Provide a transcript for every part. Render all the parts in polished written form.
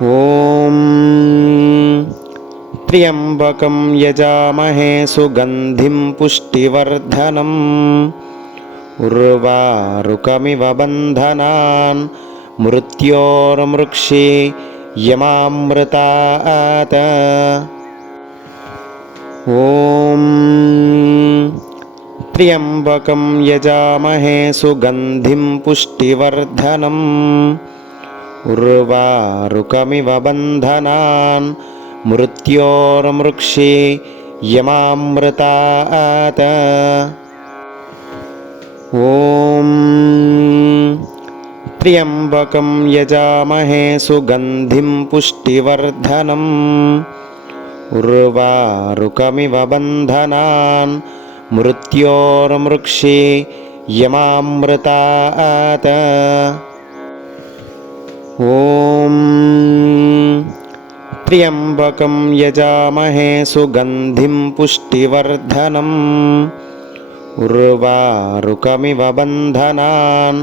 ॐ त्र्यम्बकं यजामहे सुगन्धिं पुष्टिवर्धनम् उर्वारुकमिव बन्धनान् मृत्योर्मृक्षि यमामृतात्। ॐ त्र्यम्बकं यजामहे सुगन्धिं पुष्टिवर्धनम् उर्वारुकमिव बन्धनान् मृत्योर्मृक्षि यमामृतात्। ॐ त्र्यम्बकं यजामहे सुगन्धिं पुष्टिवर्धनम् उर्वारुकमिव बन्धनान् मृत्योर्मृक्षि यमामृतात्। ॐ त्र्यम्बकं यजामहे सुगन्धिं पुष्टिवर्धनम् उर्वारुकमिव बन्धनान्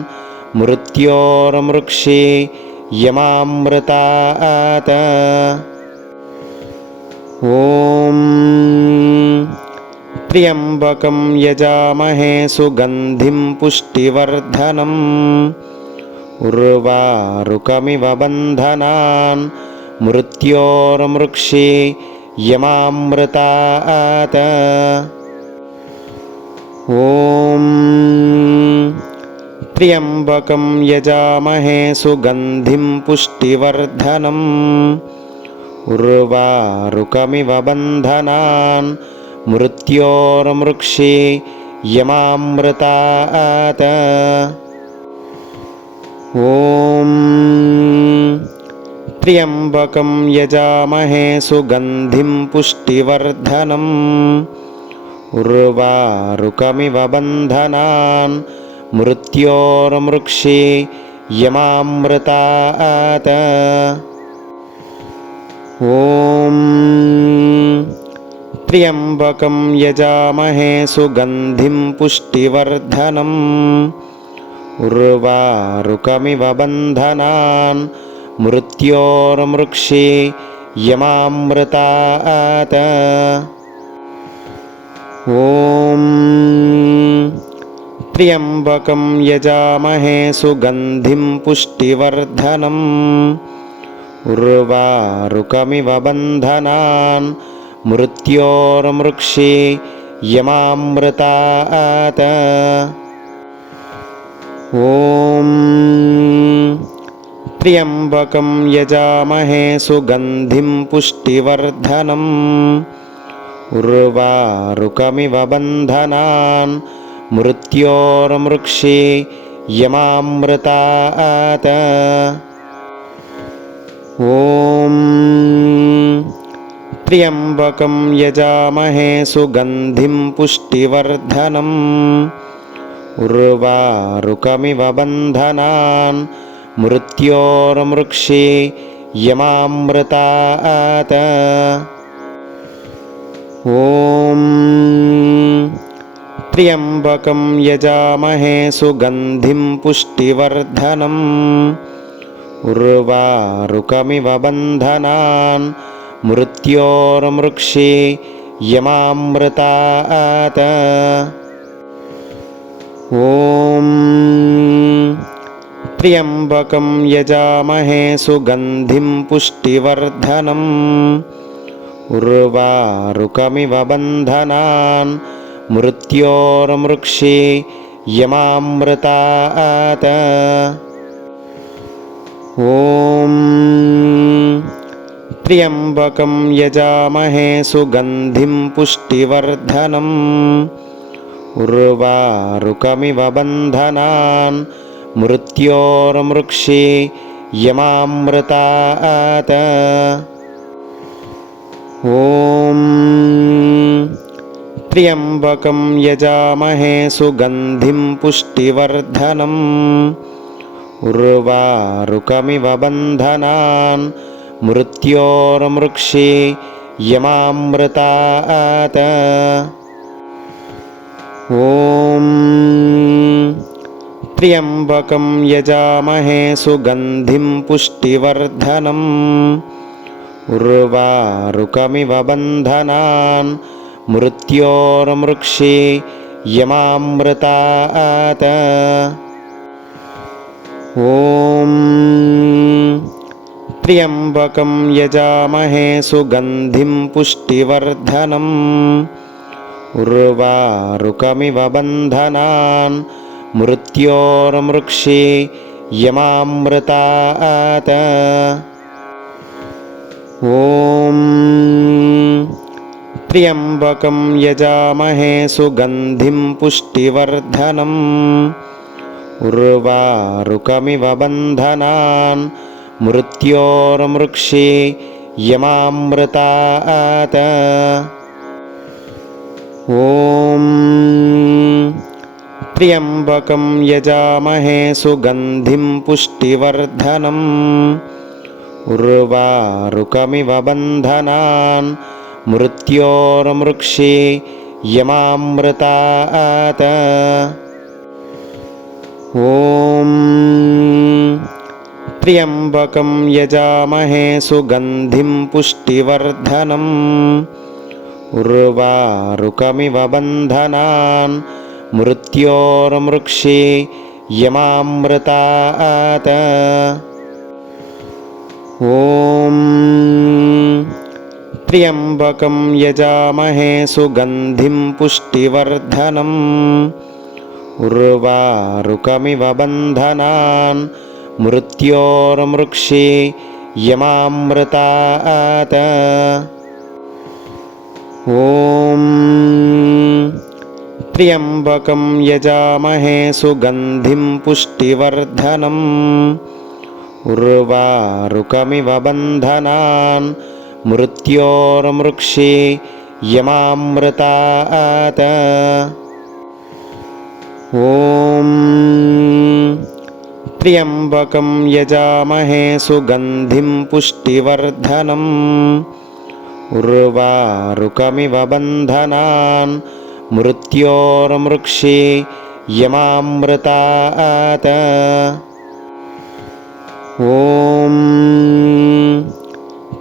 मृत्योर्मृक्षि यमामृतात्। ॐ त्र्यम्बकं यजामहे सुगन्धिं पुष्टिवर्धनम् उर्वारुकमिव बन्धनान् मृत्योर्मृक्षि यमामृतात्। ॐ त्र्यम्बकं यजामहे सुगन्धिं पुष्टिवर्धनम् उर्वारुकमिव बन्धनान् मृत्योर्मृक्षि यमामृतात्। ॐ त्र्यम्बकं यजामहे सुगन्धिं पुष्टिवर्धनम् उर्वारुकमिव बन्धनान् मृत्योर्मृक्षि यमामृतात्। ॐ त्र्यम्बकं यजामहे सुगन्धिं पुष्टिवर्धनम् उर्वारुकमिव बन्धनान् मृत्योर्मृक्षि यमामृतात्। ॐ त्र्यम्बकं यजामहे सुगन्धिं पुष्टिवर्धनम् उर्वारुकमिव बन्धनान् मृत्योर्मृक्षि यमामृतात्। ॐ त्र्यम्बकं यजामहे सुगन्धिं पुष्टिवर्धनम् उर्वारुकमिव बन्धनान् मृत्योर्मृक्षि यमामृतात्। ॐ त्र्यम्बकं यजामहे सुगन्धिं पुष्टिवर्धनम् उर्वारुकमिव बन्धनान् मृत्योर्मृक्षि यमामृतात्। ॐ त्र्यम्बकं यजामहे सुगन्धिं पुष्टिवर्धनम् उर्वारुकमिव बन्धनान् मृत्योर्मृक्षि यमामृतात्। ॐ त्र्यम्बकं यजामहे सुगन्धिं पुष्टिवर्धनम् उर्वारुकमिव बन्धनान् मृत्योर्मृक्षि यमामृतात्। ॐ त्र्यम्बकं यजामहे सुगन्धिं पुष्टिवर्धनम् उर्वारुकमिव बन्धनान् मृत्योर्मृक्षि यमामृतात्। ॐ त्र्यम्बकं यजामहे सुगन्धिं पुष्टिवर्धनम् उर्वारुकमिव बन्धनान् मृत्योर्मृक्षि यमामृतात्। ॐ त्र्यम्बकं यजामहे सुगन्धिं पुष्टिवर्धनम् उर्वारुकमिव बन्धनान् मृत्योर्मृक्षि यमामृतात् ॐ त्र्यम्बकं यजामहे सुगन्धिं पुष्टिवर्धनम् उर्वारुकमिव बन्धनान् मृत्योर्मृक्षि यमामृतात् ॐ त्र्यम्बकं यजामहे सुगन्धिं पुष्टिवर्धनम् उर्वारुकमिव बन्धनान् मृत्योर्मृक्षि यमामृतात् ॐ त्र्यम्बकं यजामहे सुगन्धिं पुष्टिवर्धनम् उर्वारुकमिव बन्धनान् मृत्योर्मृक्षि यमामृतात् ॐ त्र्यम्बकं यजामहे सुगन्धिं पुष्टिवर्धनम् उर्वारुकमिव बन्धनान् मृत्योर्मृक्षि यमामृतात् ॐ त्र्यम्बकं यजामहे सुगन्धिं पुष्टिवर्धनम् उर्वारुकमिव बन्धनान् मृत्योर्मृक्षि यमामृतात् ॐ त्र्यम्बकं यजामहे सुगन्धिं पुष्टिवर्धनम् उर्वारुकमिव बन्धनान् मृत्योर्मृक्षि यमामृतात् ॐ त्र्यम्बकं यजामहे सुगन्धिं पुष्टिवर्धनम् उर्वारुकमिव बन्धनान् मृत्योर्मृक्षि यमामृतात् ॐ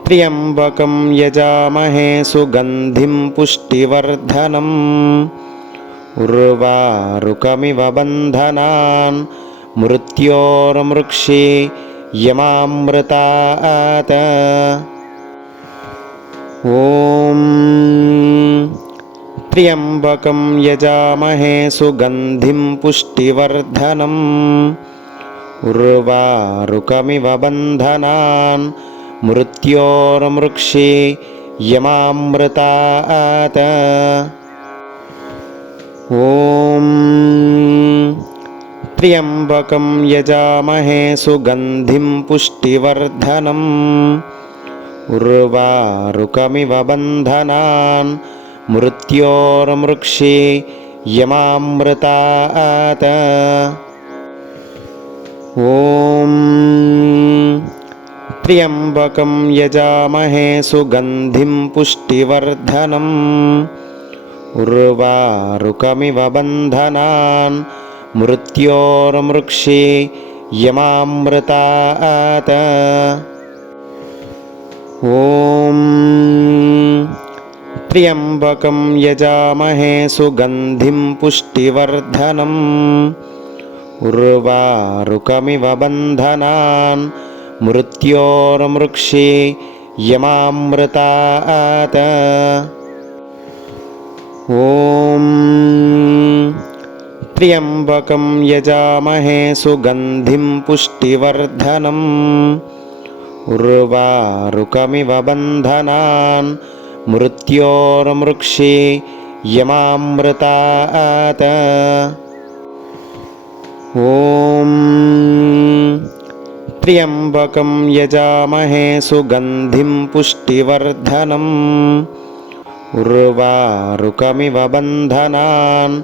त्र्यम्बकं यजामहे सुगन्धिं पुष्टिवर्धनम् उर्वारुकमिव बन्धनान् मृत्योर्मृक्षि यमामृतात् ॐ त्र्यम्बकं यजामहे सुगन्धिं पुष्टिवर्धनम् उर्वारुकमिव बन्धनान् मृत्योर्मृक्षि यमामृतात् ॐ त्र्यम्बकं यजामहे सुगन्धिं पुष्टिवर्धनम् उर्वारुकमिव बन्धनान् मृत्योर्मृक्षि यमामृतात् ॐ त्र्यम्बकं यजामहे सुगन्धिं पुष्टिवर्धनम् उर्वारुकमिव बन्धनान् मृत्योर्मृक्षि यमामृतात् ॐ त्र्यम्बकं यजामहे सुगन्धिं पुष्टिवर्धनम् उर्वारुकमिव बन्धनान् मृत्योर्मृक्षि यमामृतात् ॐ त्र्यम्बकं यजामहे सुगन्धिं पुष्टिवर्धनम् उर्वारुकमिव बन्धनान् मृत्योर्मृक्षि यमामृतात् ॐ त्र्यम्बकं यजामहे सुगन्धिं पुष्टिवर्धनम् उर्वारुकमिव बन्धनान्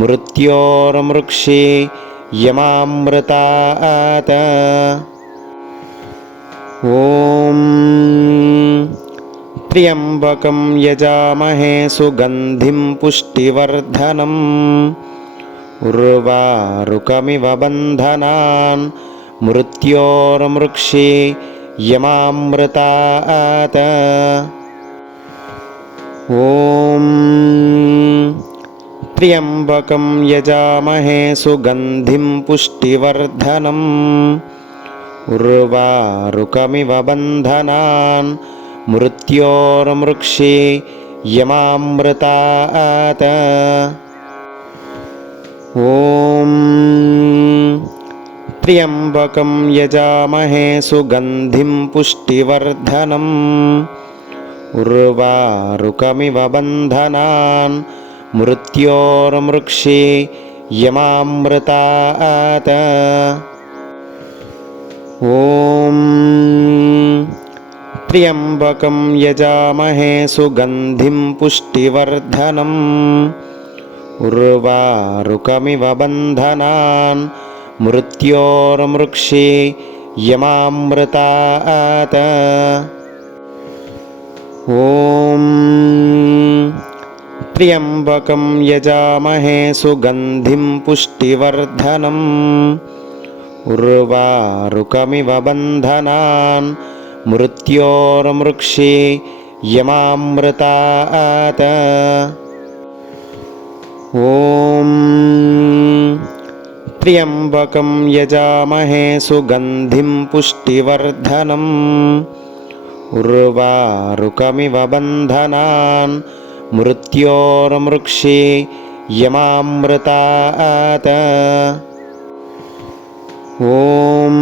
मृत्योर्मृक्षि यमामृतात् ॐ त्र्यम्बकं यजामहे सुगन्धिं पुष्टिवर्धनम् उर्वारुकमिव बन्धनान् मृत्योर्मृक्षि यमामृतात्। ॐ त्र्यम्बकं यजामहे सुगन्धिं पुष्टिवर्धनम् उर्वारुकमिव बन्धनान् मृत्योर्मृक्षि यमामृतात्। ॐ त्र्यम्बकं यजामहे सुगन्धिं पुष्टिवर्धनम् उर्वारुकमिव बन्धनान् मृत्योर्मृक्षि यमामृतात्। ॐ त्र्यम्बकं यजामहे सुगन्धिं पुष्टिवर्धनम् उर्वारुकमिव बन्धनान् मृत्योर्मृक्षि यमामृतात्। ॐ त्र्यम्बकं यजामहे सुगन्धिं पुष्टिवर्धनम् उर्वारुकमिव बन्धनान् मृत्योर्मृक्षि यमामृतात्। ॐ त्र्यम्बकं यजामहे सुगन्धिं पुष्टिवर्धनम् उर्वारुकमिव बन्धनान् मृत्योर्मृक्षि यमामृतात्। ॐ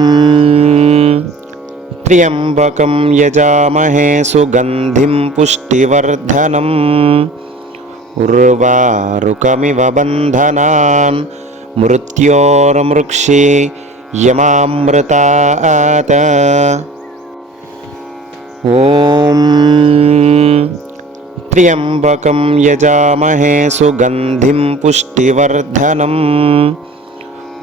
त्र्यम्बकं यजामहे सुगन्धिं पुष्टिवर्धनम् उर्वारुकमिव बन्धनान् मृत्योर्मृक्षि यमामृतात्। ॐ त्र्यम्बकं यजामहे सुगन्धिं पुष्टिवर्धनम्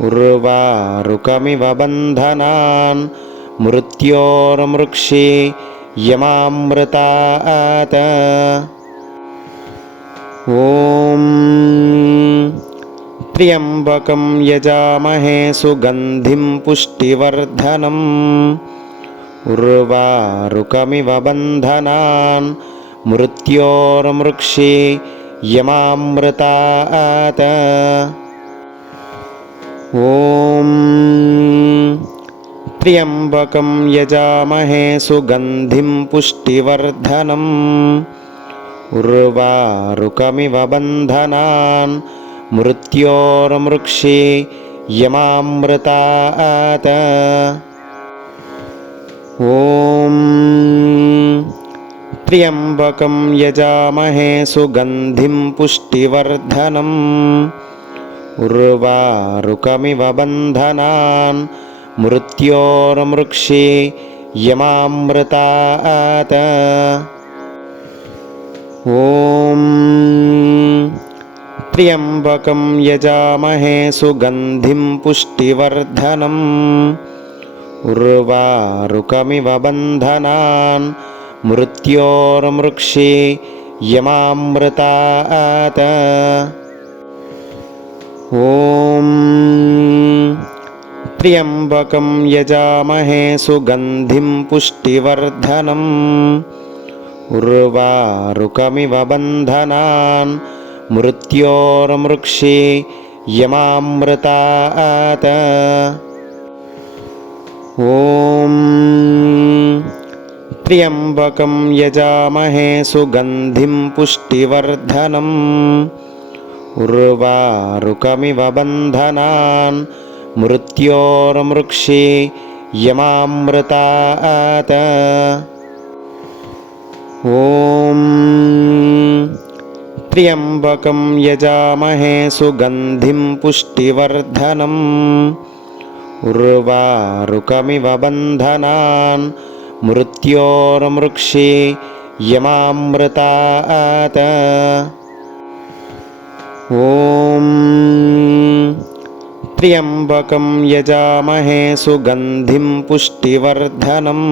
उर्वारुकमिव बन्धनान् मृत्योर्मृक्षि यमामृतात्। ॐ त्र्यम्बकं यजामहे सुगन्धिं पुष्टिवर्धनम् उर्वारुकमिव बन्धनान् मृत्योर्मृक्षि यमामृतात्। ॐ त्र्यम्बकं यजामहे सुगन्धिं पुष्टिवर्धनम् उर्वारुकमिव बन्धनान् मृत्योर्मृक्षि यमामृतात्। ॐ त्र्यम्बकं यजामहे सुगन्धिं पुष्टिवर्धनम् उर्वारुकमिव बन्धनान् मृत्योर्मृक्षि यमामृतात्। ॐ त्र्यम्बकं यजामहे सुगन्धिं पुष्टिवर्धनम् उर्वारुकमिव बन्धनान् मृत्योर्मृक्षि यमामृतात्। ॐ त्र्यम्बकं यजामहे सुगन्धिं पुष्टिवर्धनम् उर्वारुकमिव बन्धनान् मृत्योर्मृक्षि यमामृतात्। ॐ त्र्यम्बकं यजामहे सुगन्धिं पुष्टिवर्धनम् उर्वारुकमिव बन्धनान् मृत्योर्मृक्षि यमामृतात्। ॐ त्र्यम्बकं यजामहे सुगन्धिं पुष्टिवर्धनम् उर्वारुकमिव बन्धनान् मृत्योर्मृक्षि यमामृतात्। ॐ त्र्यम्बकं यजामहे सुगन्धिं पुष्टिवर्धनम्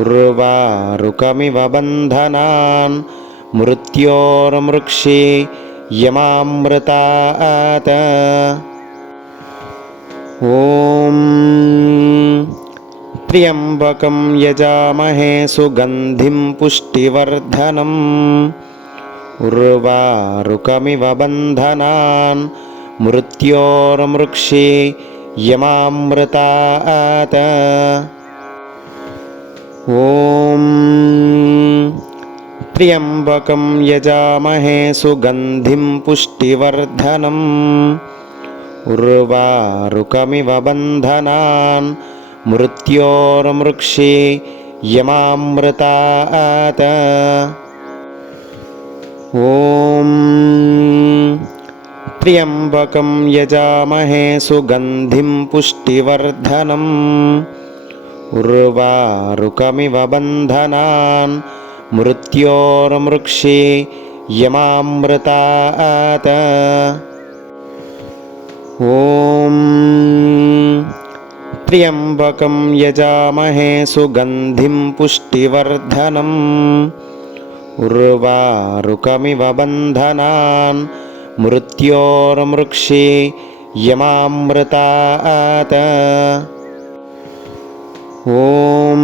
उर्वारुकमिव बन्धनान् मृत्योर्मृक्षि यमामृतात्। ॐ त्र्यम्बकं यजामहे सुगन्धिं पुष्टिवर्धनम् उर्वारुकमिव बन्धनान् मृत्योर्मृक्षि यमामृतात्। ॐ त्र्यम्बकं यजामहे सुगन्धिं पुष्टिवर्धनम् उर्वारुकमिव बन्धनान् मृत्योर्मृक्षि यमामृतात्। ॐ त्र्यम्बकं यजामहे सुगन्धिं पुष्टिवर्धनम् उर्वारुकमिव बन्धनान् मृत्योर्मृक्षि यमामृतात्। ॐ त्र्यम्बकं यजामहे सुगन्धिं पुष्टिवर्धनम् उर्वारुकमिव बन्धनान् मृत्योर्मृक्षि यमामृतात्। ॐ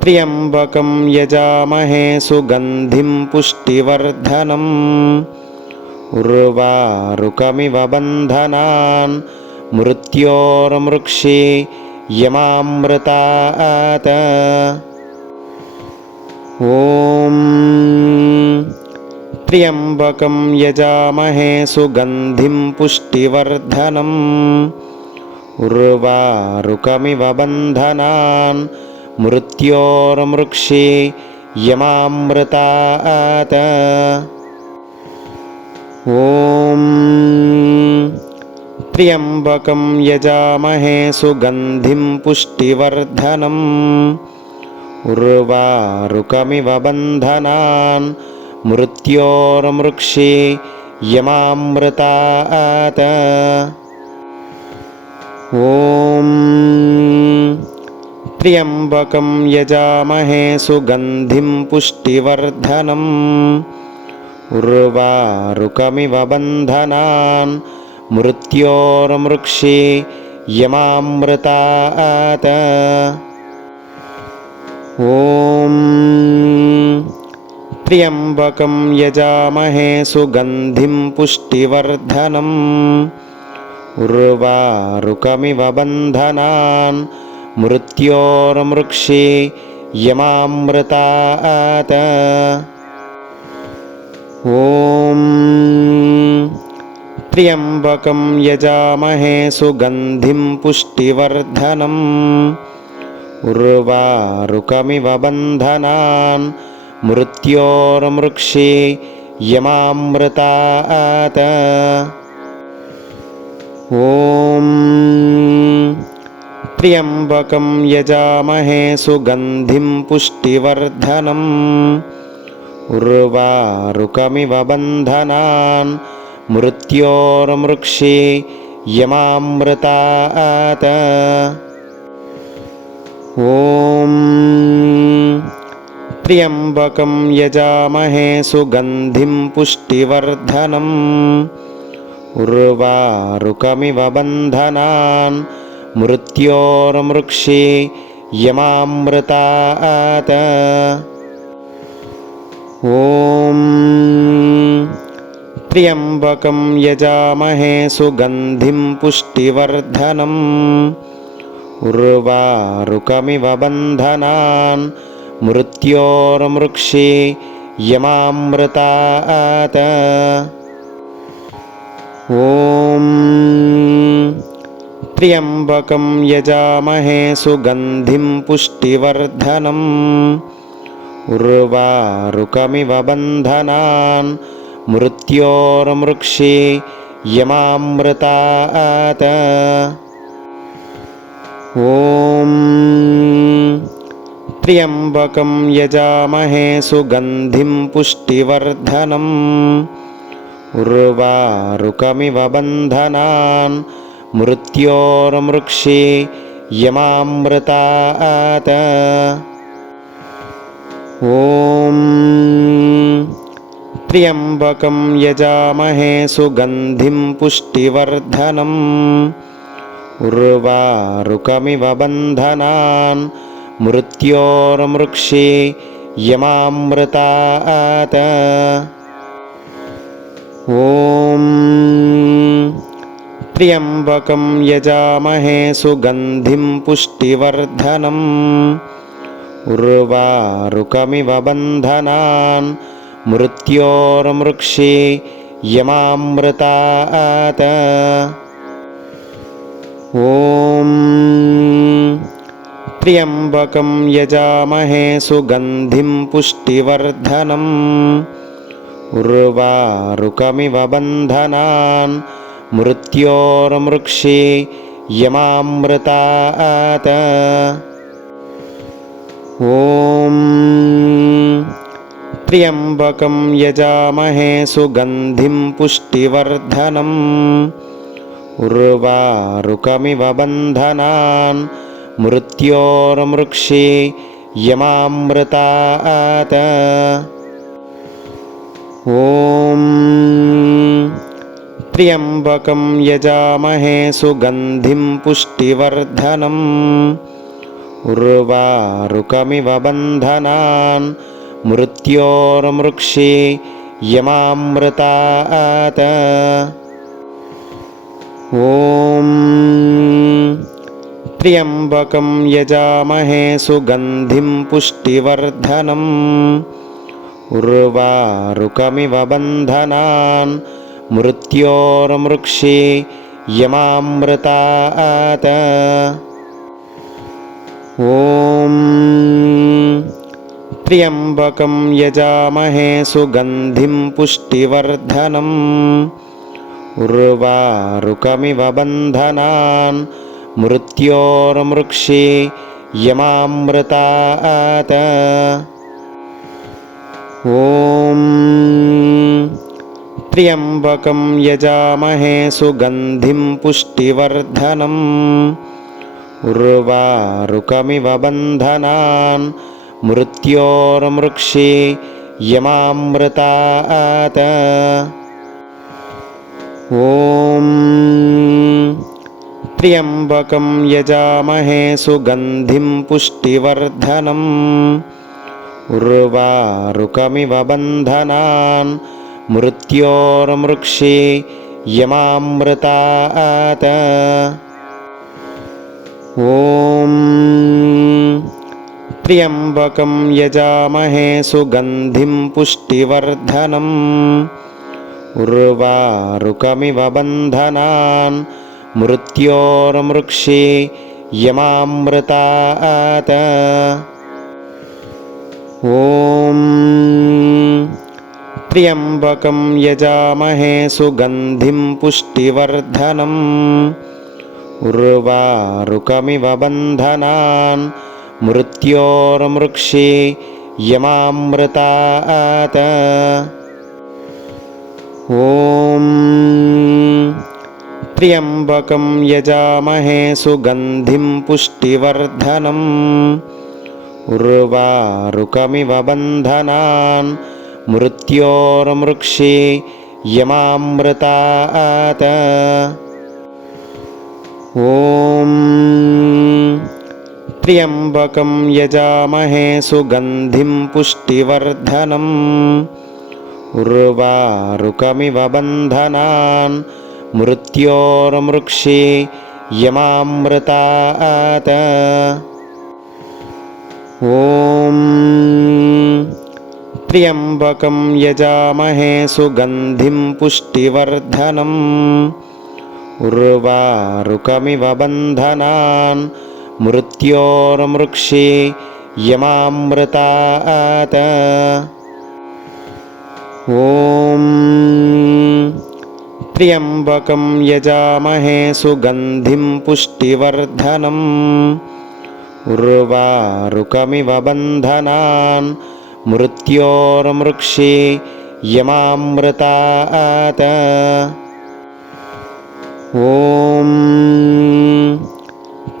त्र्यम्बकं यजामहे सुगन्धिं पुष्टिवर्धनम् उर्वारुकमिव बन्धनान् मृत्योर्मृक्षि यमामृतात्। ॐ त्र्यम्बकं यजामहे सुगन्धिं पुष्टिवर्धनम् उर्वारुकमिव बन्धनान् मृत्योर्मृक्षि यमामृतात्। ॐ त्र्यम्बकं यजामहे सुगन्धिं पुष्टिवर्धनम् उर्वारुकमिव बन्धनान् मृत्योर्मृक्षि यमामृतात्। ॐ त्र्यम्बकं यजामहे सुगन्धिं पुष्टिवर्धनम् उर्वारुकमिव बन्धनान् मृत्योर्मृक्षि यमामृतात्। ॐ त्र्यम्बकं यजामहे सुगन्धिं पुष्टिवर्धनम् उर्वारुकमिव बन्धनान् मृत्योर्मृक्षि यमामृतात्। ॐ त्र्यम्बकं यजामहे सुगन्धिं पुष्टिवर्धनम् उर्वारुकमिव बन्धनान् मृत्योर्मृक्षि यमामृतात्। ॐ त्र्यम्बकं यजामहे सुगन्धिं पुष्टिवर्धनम् उर्वारुकमिव बन्धनान् मृत्योर्मृक्षि यमामृतात्। ॐ त्र्यम्बकं यजामहे सुगन्धिं पुष्टिवर्धनम् उर्वारुकमिव बन्धनान् मृत्योर्मृक्षि यमामृतात्। ॐ त्र्यम्बकं यजामहे सुगन्धिं पुष्टिवर्धनम् उर्वारुकमिव बन्धनान् मृत्योर्मृक्षि यमामृतात्। ॐ त्र्यम्बकं यजामहे सुगन्धिं पुष्टिवर्धनम् उर्वारुकमिव बन्धनान् मृत्योर्मृक्षि यमामृतात्। ॐ त्र्यम्बकं यजामहे सुगन्धिं पुष्टिवर्धनम् उर्वारुकमिव बन्धनान् मृत्योर्मृक्षि यमामृतात्। ॐ त्र्यम्बकं यजामहे सुगन्धिं पुष्टिवर्धनम् उर्वारुकमिव बन्धनान् मृत्योर्मृक्षि यमामृतात् ॐ त्र्यम्बकं यजामहे सुगन्धिं पुष्टिवर्धनम् उर्वारुकमिव बन्धनान् मृत्योर्मृक्षि यमामृतात् ॐ त्र्यम्बकं यजामहे सुगन्धिं पुष्टिवर्धनम् उर्वारुकमिव बन्धनान् मृत्योर्मृक्षि यमामृतात् ॐ त्र्यम्बकं यजामहे सुगन्धिं पुष्टिवर्धनम् उर्वारुकमिव बन्धनान् मृत्योर्मृक्षि यमामृतात् ॐ त्र्यम्बकं यजामहे सुगन्धिं पुष्टिवर्धनम् उर्वारुकमिव बन्धनान् मृत्योर्मृक्षि यमामृतात् ॐ त्र्यम्बकं यजामहे सुगन्धिं पुष्टिवर्धनम् उर्वारुकमिव बन्धनान् मृत्योर्मृक्षि यमामृतात् ॐ त्र्यम्बकं यजामहे सुगन्धिं पुष्टिवर्धनम् उर्वारुकमिव बन्धनान् मृत्योर्मृक्षि यमामृतात् ॐ त्र्यम्बकं यजामहे सुगन्धिं पुष्टिवर्धनम् उर्वारुकमिव बन्धनान् मृत्योर्मृक्षि यमामृतात् ॐ त्र्यम्बकं यजामहे सुगन्धिं पुष्टिवर्धनम् उर्वारुकमिव बन्धनान् मृत्योर्मृक्षि यमामृतात् ॐ त्र्यम्बकं यजामहे सुगन्धिं पुष्टिवर्धनम् उर्वारुकमिव बन्धनान् मृत्योर्मृक्षि यमामृतात् ॐ त्र्यम्बकं यजामहे सुगन्धिं पुष्टिवर्धनम् उर्वारुकमिव बन्धनान् मृत्योर्मृक्षि यमामृतात् ॐ त्र्यम्बकं यजामहे सुगन्धिं पुष्टिवर्धनम् उर्वारुकमिव बन्धनान् मृत्योर्मृक्षि यमामृतात् ॐ त्र्यम्बकं यजामहे सुगन्धिं पुष्टिवर्धनम् उर्वारुकमिव बन्धनान् मृत्योर्मृक्षि यमामृतात् ॐ त्र्यम्बकं यजामहे सुगन्धिं पुष्टिवर्धनम् उर्वारुकमिव बन्धनान् मृत्योर्मृक्षि यमामृतात् ॐ त्र्यम्बकं यजामहे सुगन्धिं पुष्टिवर्धनम् उर्वारुकमिव बन्धनान् मृत्योर्मृक्षि यमामृतात् ॐ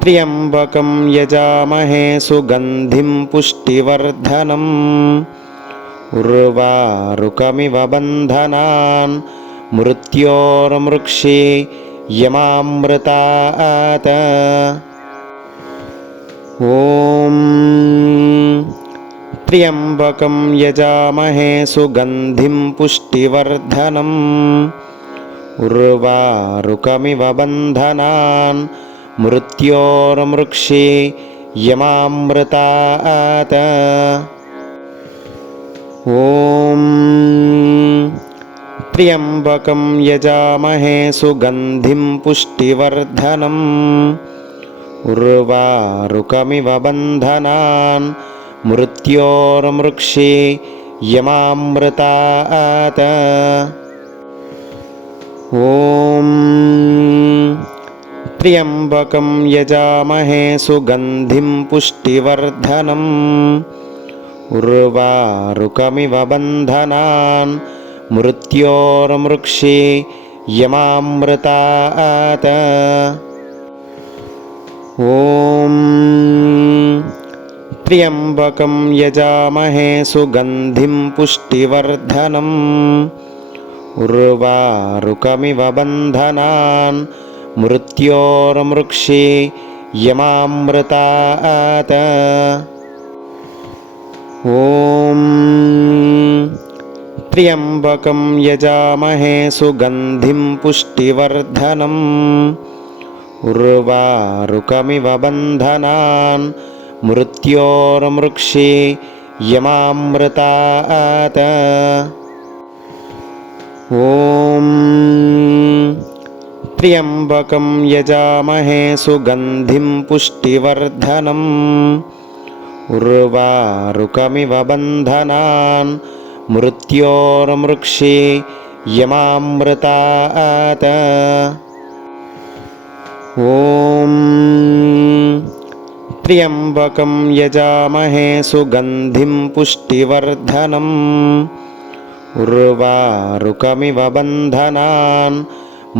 त्र्यम्बकं यजामहे सुगन्धिं पुष्टिवर्धनम् उर्वारुकमिव बन्धनान् मृत्योर्मृक्षि यमामृतात्। ॐ त्र्यम्बकं यजामहे सुगन्धिं पुष्टिवर्धनम् उर्वारुकमिव बन्धनान् मृत्योर्मृक्षि यमामृतात्। ॐ त्र्यम्बकं यजामहे सुगन्धिं पुष्टिवर्धनम् उर्वारुकमिव बन्धनान् मृत्योर्मृक्षि यमामृतात्। ॐ त्र्यम्बकं यजामहे सुगन्धिं पुष्टिवर्धनम् उर्वारुकमिव बन्धनान् मृत्योर्मृक्षि यमामृतात्। ॐ त्र्यम्बकं यजामहे सुगन्धिं पुष्टिवर्धनम् उर्वारुकमिव बन्धनान् मृत्योर्मृक्षि यमामृतात्। ॐ त्र्यम्बकं यजामहे सुगन्धिं पुष्टिवर्धनम् उर्वारुकमिव बन्धनान् मृत्योर्मृक्षि यमामृतात्। ॐ त्र्यम्बकं यजामहे सुगन्धिं पुष्टिवर्धनम् उर्वारुकमिव बन्धनान् मृत्योर्मृक्षि यमामृतात्। ॐ त्र्यम्बकं यजामहे सुगन्धिं पुष्टिवर्धनम् उर्वारुकमिव बन्धनान्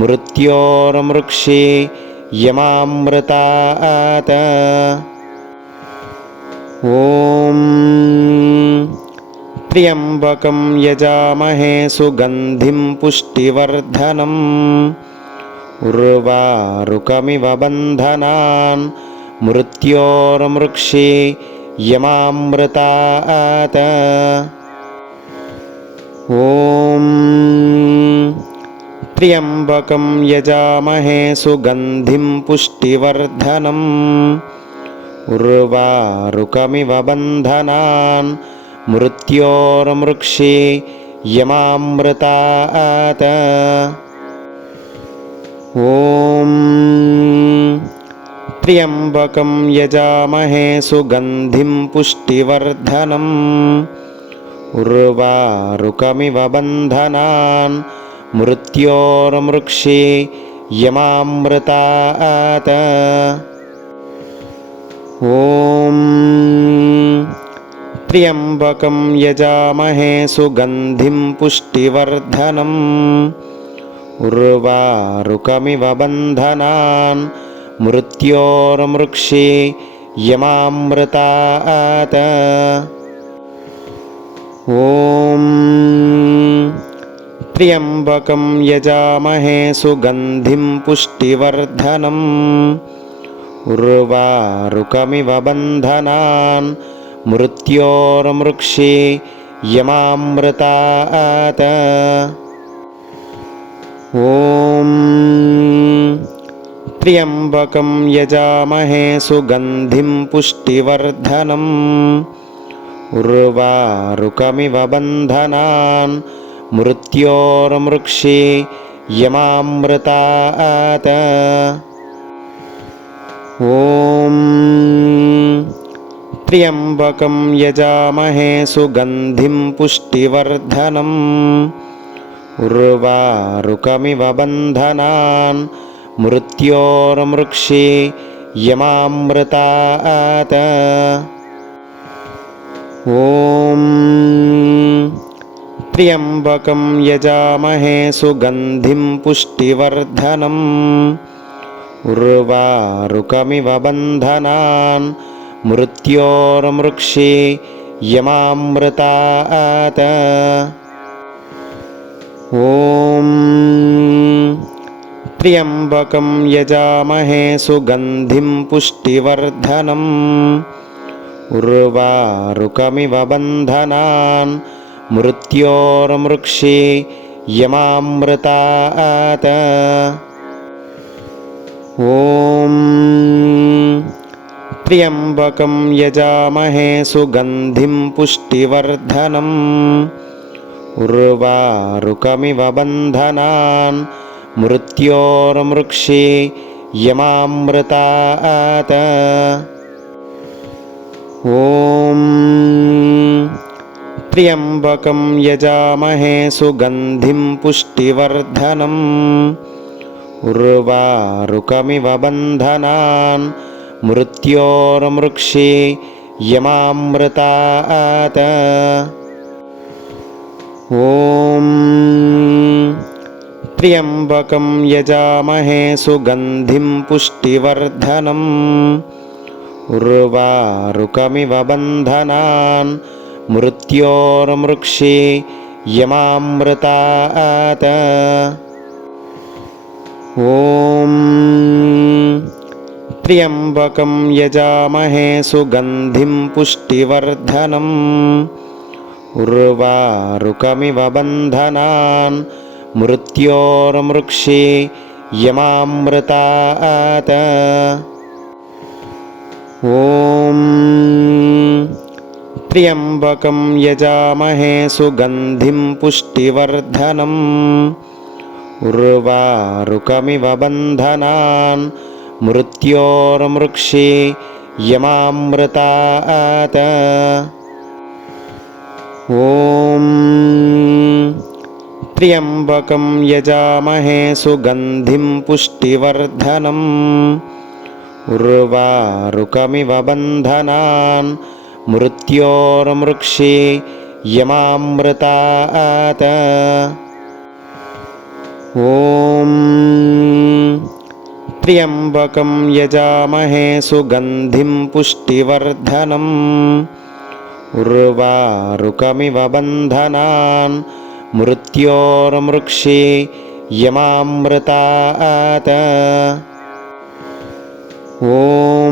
मृत्योर्मृक्षि यमामृतात्। ॐ त्र्यम्बकं यजामहे सुगन्धिं पुष्टिवर्धनम् उर्वारुकमिव बन्धनान् मृत्योर्मृक्षि यमामृतात्। ॐ त्र्यम्बकं यजामहे सुगन्धिं पुष्टिवर्धनम् उर्वारुकमिव बन्धनान् मृत्योर्मृक्षि यमामृतात्। ॐ त्र्यम्बकं यजामहे सुगन्धिं पुष्टिवर्धनम् उर्वारुकमिव बन्धनान् मृत्योर्मृक्षि यमामृतात्। ॐ त्र्यम्बकं यजामहे सुगन्धिं पुष्टिवर्धनम् उर्वारुकमिव बन्धनान् मृत्योर्मृक्षि यमामृतात्। ॐ त्र्यम्बकं यजामहे सुगन्धिं पुष्टिवर्धनम् उर्वारुकमिव बन्धनान् मृत्योर्मृक्षि यमामृतात्। ॐ त्र्यम्बकं यजामहे सुगन्धिं पुष्टिवर्धनम् उर्वारुकमिव बन्धनान् मृत्योर्मृक्षि यमामृतात्। ॐ त्र्यम्बकं यजामहे सुगन्धिं पुष्टिवर्धनम् उर्वारुकमिव बन्धनान् मृत्योर्मृक्षि यमामृतात्। ॐ त्र्यम्बकं यजामहे सुगन्धिं पुष्टिवर्धनम् उर्वारुकमिव बन्धनान् मृत्योर्मृक्षि यमामृतात्। ॐ त्र्यम्बकं यजामहे सुगन्धिं पुष्टिवर्धनम् उर्वारुकमिव बन्धनान् मृत्योर्मृक्षि यमामृतात्। ॐ त्र्यम्बकं यजामहे सुगन्धिं पुष्टिवर्धनम् उर्वारुकमिव बन्धनान् मृत्योर्मृक्षि यमामृतात्। ॐ त्र्यम्बकं यजामहे सुगन्धिं पुष्टिवर्धनम् उर्वारुकमिव बन्धनान् मृत्योर्मृक्षि यमामृतात्। ॐ त्र्यम्बकं यजामहे सुगन्धिं पुष्टिवर्धनम् उर्वारुकमिव बन्धनान् मृत्योर्मृक्षि यमामृतात्। ॐ त्र्यम्बकं यजामहे सुगन्धिं पुष्टिवर्धनम् उर्वारुकमिव बन्धनान् मृत्योर्मृक्षि यमामृतात्। ॐ त्र्यम्बकं यजामहे सुगन्धिं पुष्टिवर्धनम् उर्वारुकमिव बन्धनान् मृत्योर्मृक्षि यमामृतात्। ॐ त्र्यम्बकं यजामहे सुगन्धिं पुष्टिवर्धनम् उर्वारुकमिव बन्धनान् मृत्योर्मृक्षि यमामृतात्। ॐ त्र्यम्बकं यजामहे सुगन्धिं पुष्टिवर्धनम् उर्वारुकमिव बन्धनान् मृत्योर्मृक्षि यमामृतात्। ॐ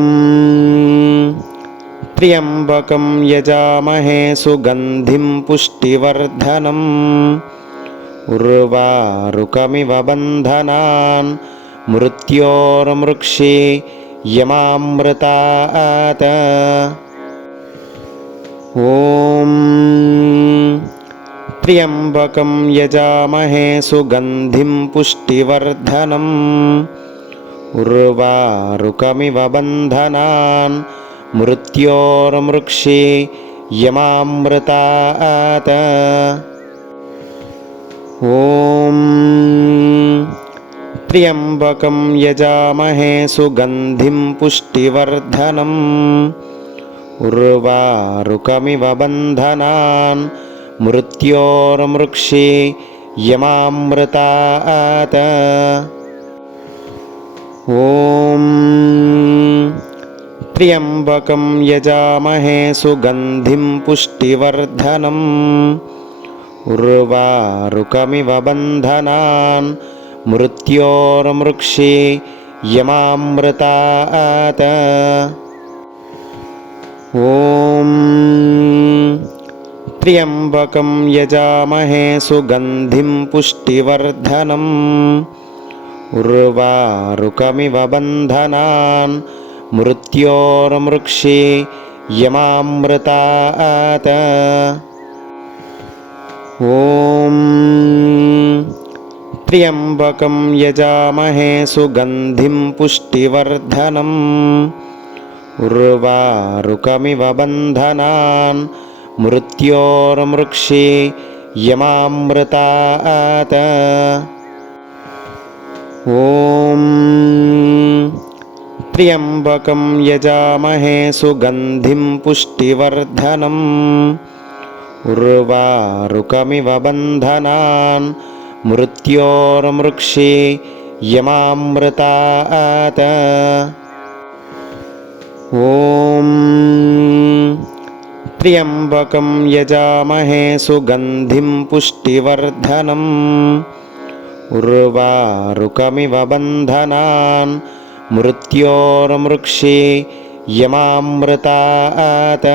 त्र्यम्बकं यजामहे सुगन्धिं पुष्टिवर्धनम् उर्वारुकमिव बन्धनान् मृत्योर्मृक्षि यमामृतात्। ॐ त्र्यम्बकं यजामहे सुगन्धिं पुष्टिवर्धनम् उर्वारुकमिव बन्धनान् मृत्योर्मृक्षि यमामृतात्। ॐ त्र्यम्बकं यजामहे सुगन्धिं पुष्टिवर्धनम् उर्वारुकमिव बन्धनान् मृत्योर्मृक्षि यमामृतात्। ॐ त्र्यम्बकं यजामहे सुगन्धिं पुष्टिवर्धनम् उर्वारुकमिव बन्धनान् मृत्योर्मृक्षि यमामृतात्। ॐ त्र्यम्बकं यजामहे सुगन्धिं पुष्टिवर्धनम् उर्वारुकमिव बन्धनान् मृत्योर्मृक्षि यमामृतात्। ॐ त्र्यम्बकं यजामहे सुगन्धिं पुष्टिवर्धनम् उर्वारुकमिव बन्धनान् मृत्योर्मृक्षि यमामृतात्। ॐ त्र्यम्बकं यजामहे सुगन्धिं पुष्टिवर्धनम् उर्वारुकमिव बन्धनान् मृत्योर्मृक्षि यमामृतात्। ॐ त्र्यम्बकं यजामहे सुगन्धिं पुष्टिवर्धनम् उर्वारुकमिव बन्धनान् मृत्योर्मृक्षि यमामृतात्